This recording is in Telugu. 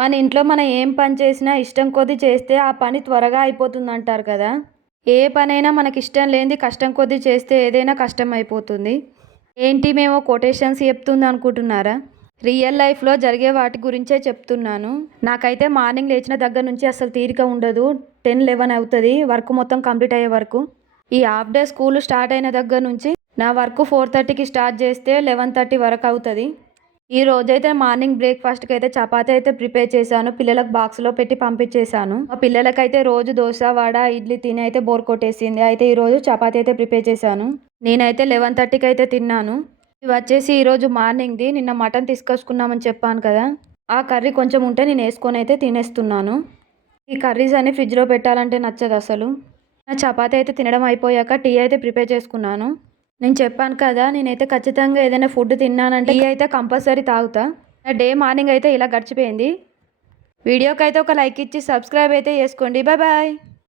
మన ఇంట్లో మనం ఏం పని చేసినా ఇష్టం కొద్దీ చేస్తే ఆ పని త్వరగా అయిపోతుందంటారు కదా! ఏ పనైనా మనకిష్టం లేనిది కష్టం కొద్దీ చేస్తే ఏదైనా కష్టం అయిపోతుంది. ఏంటి మేము కొటేషన్స్ చెప్తుందనుకుంటున్నారా? రియల్ లైఫ్‌లో జరిగే వాటి గురించే చెప్తున్నాను. నాకైతే మార్నింగ్ లేచిన దగ్గర నుంచి అసలు తీరిక ఉండదు. 10, 11 అవుతది వర్క్ మొత్తం కంప్లీట్ అయ్యే వరకు. ఈ హాఫ్ డే స్కూల్ స్టార్ట్ అయిన దగ్గర నుంచి నా వర్క్ 4:30కి స్టార్ట్ చేస్తే 11:30 వరకు అవుతది. ఈ రోజైతే మార్నింగ్ బ్రేక్‌ఫాస్ట్‌కి అయితే చపాతీ అయితే ప్రిపేర్ చేశాను. పిల్లలకు బాక్స్‌లో పెట్టి పంపించేశాను. మా పిల్లలకైతే రోజు దోస, వడ, ఇడ్లీ తిని అయితే బోర్ కొట్టేసింది. అయితే ఈరోజు చపాతీ అయితే ప్రిపేర్ చేశాను. నేనైతే 11:30కి అయితే తిన్నాను. ఇవచ్చేసి ఈరోజు మార్నింగ్‌ది. నిన్న మటన్ తీసుకొచ్చుకున్నామని చెప్పాను కదా! ఆ కర్రీ కొంచెం ఉంటే నేను ఏసుకొని అయితే తినేస్తున్నాను. ఈ కర్రీస్ అన్ని ఫ్రిడ్జ్‌లో పెట్టాలంటే నచ్చదసలు. నా చపాతీ అయితే తినడం అయిపోయాక టీ అయితే ప్రిపేర్ చేసుకున్నాను. నేను చెప్పాను కదా! నేనైతే ఖచ్చితంగా ఏదైనా ఫుడ్ తిన్నానంటే టీ అయితే కంపల్సరీ తాగుతా. నా డే మార్నింగ్ అయితే ఇలా గడిచిపోయింది. వీడియోకైతే ఒక లైక్ ఇచ్చి సబ్స్క్రైబ్ అయితే చేసుకోండి. Bye bye.